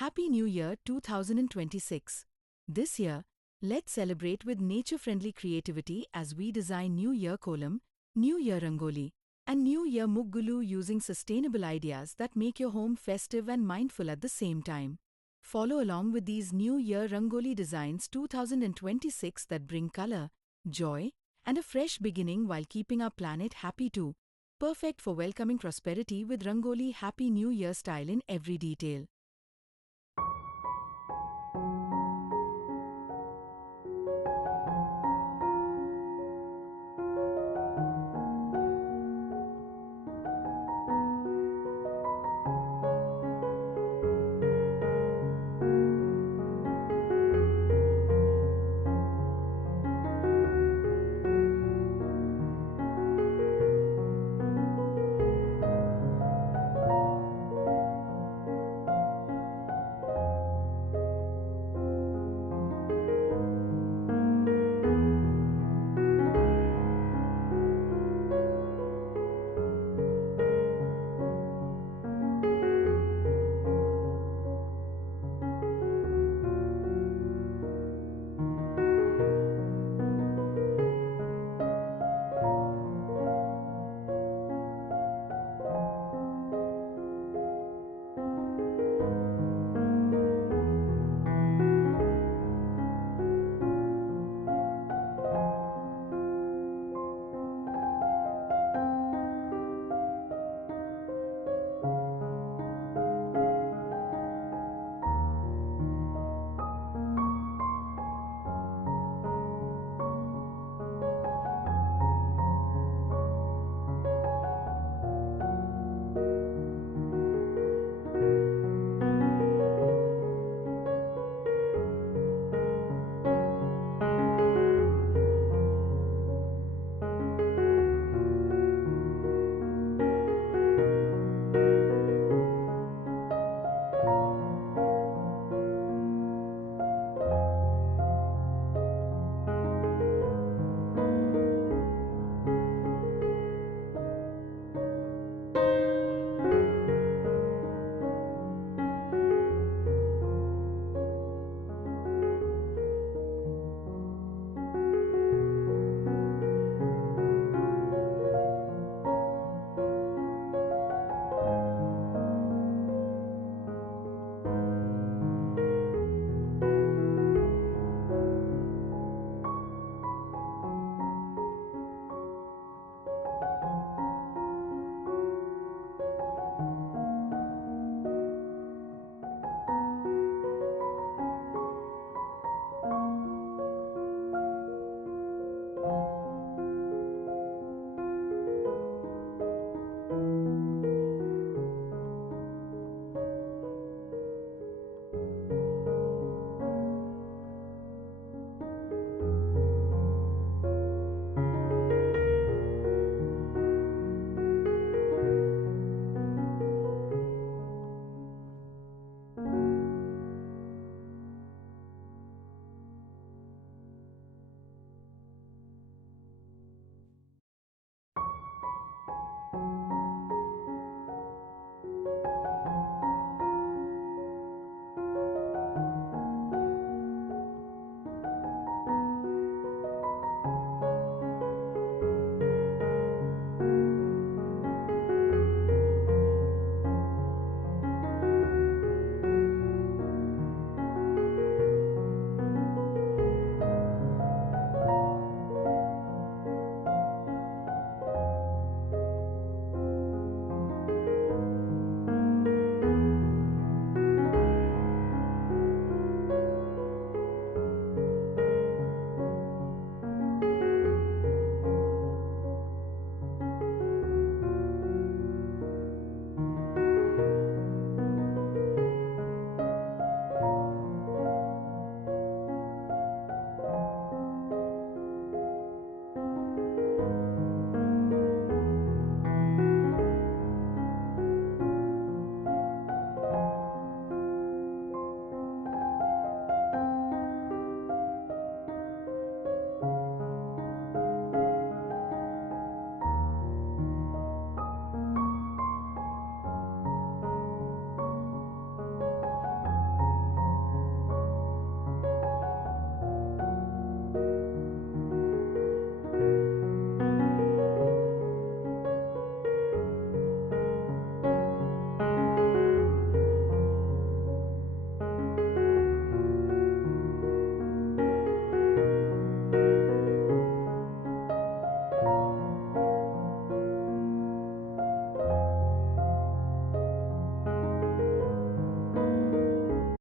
Happy New Year 2026. This year, let's celebrate with nature-friendly creativity as we design New Year Kolam, New Year Rangoli, and New Year Muggulu using sustainable ideas that make your home festive and mindful at the same time. Follow along with these New Year Rangoli Designs 2026 that bring color, joy, and a fresh beginning while keeping our planet happy too. Perfect for welcoming prosperity with Rangoli Happy New Year style in every detail.